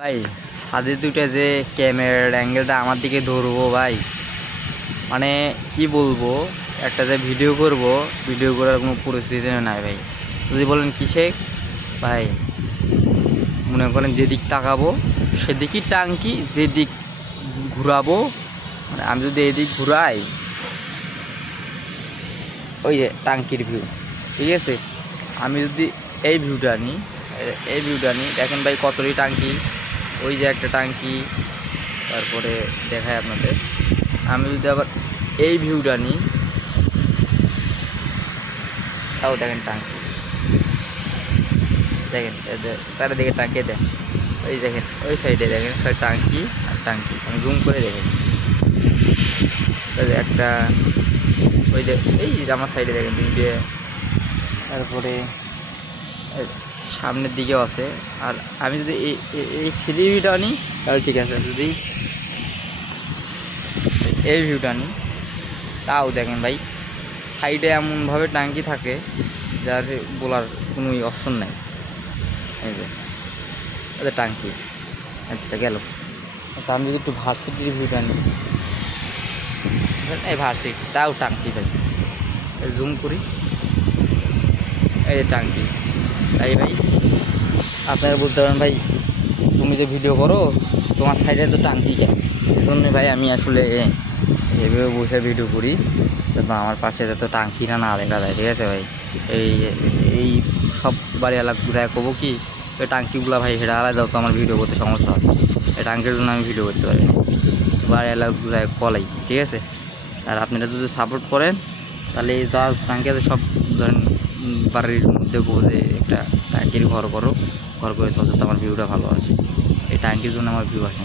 ভাই ছাদে দুইটা যে ক্যামেরার অ্যাঙ্গেলটা আমার দিকে ধরবো ভাই, মানে কি বলবো, একটা যে ভিডিও করার কোনো পরিস্থিতি নাই ভাই। যদি বলেন কিসে ভাই, মনে করেন যেদিক তাকাবো সেদিকই টাঙ্কি, যেদিক ঘুরাবো মানে আমি যদি এদিক ঘুরাই ওই যে টাঙ্কির ভিউ, ঠিক আছে। আমি যদি এই ভিউটা নিই, দেখেন ভাই কতটি টাঙ্কি, ওই যে একটা টাঙ্কি, তারপরে দেখায় আপনাদের। আমি যদি আবার এই ভিউটা নিই, তাও দেখেন টাঙ্কি, দেখেন চারিদিকে টাঙ্কি দেন, ওই দেখেন ওই সাইডে দেখেন টাঙ্কি আর টাঙ্কি, আমি জুম করে দেখেন একটা, ওই যে এই আমার সাইডে দেখেন তিনটে, তারপরে সামনের দিকেও আছে। আর আমি যদি এই থ্রি ভিউটা নিই তাহলে ঠিক আছে, যদি এই ভিউটা নিই তাও দেখেন ভাই সাইডে এমনভাবে টাঙ্কি থাকে যার বলার কোনো অপশন নাই। এই যে ওদের টাঙ্কি, আচ্ছা গেল। আচ্ছা আমি যদি একটু ভার্সিটির ভিউটা নিই, এই ভার্সিটি তাও টাঙ্কি ভাই, জুম করি, এই যে টাঙ্কি। তাই ভাই আপনারা বলতে পারেন ভাই তুমি যে ভিডিও করো তোমার সাইডে তো টাঙ্কি কেন, এই জন্যই ভাই আমি আসলে এভাবে বসে ভিডিও করি, আমার পাশে যত টাঙ্কি না দেখা যায়, ঠিক আছে ভাই। এই এই সব বাড়ি এলাকা ঘুরায় কবো কি, ওই টাঙ্কিগুলো ভাই হেঁটে আলাদা তো আমার ভিডিও করতে সমস্যা হয়, এই টাঙ্কির জন্য আমি ভিডিও করতে পারি, বাড়ি এলাকা ঘুরায় কলাই, ঠিক আছে। আর আপনারা যদি সাপোর্ট করেন তাহলে এই জাহাজ টাঙ্কি আছে সব ধরেন বাড়ির মধ্যে বসে একটা টাঙ্কির ঘর করে চলতে, তো আমার ভিউটা ভালো আছে, এই টাঙ্কির জন্য আমার ভিউ আসে।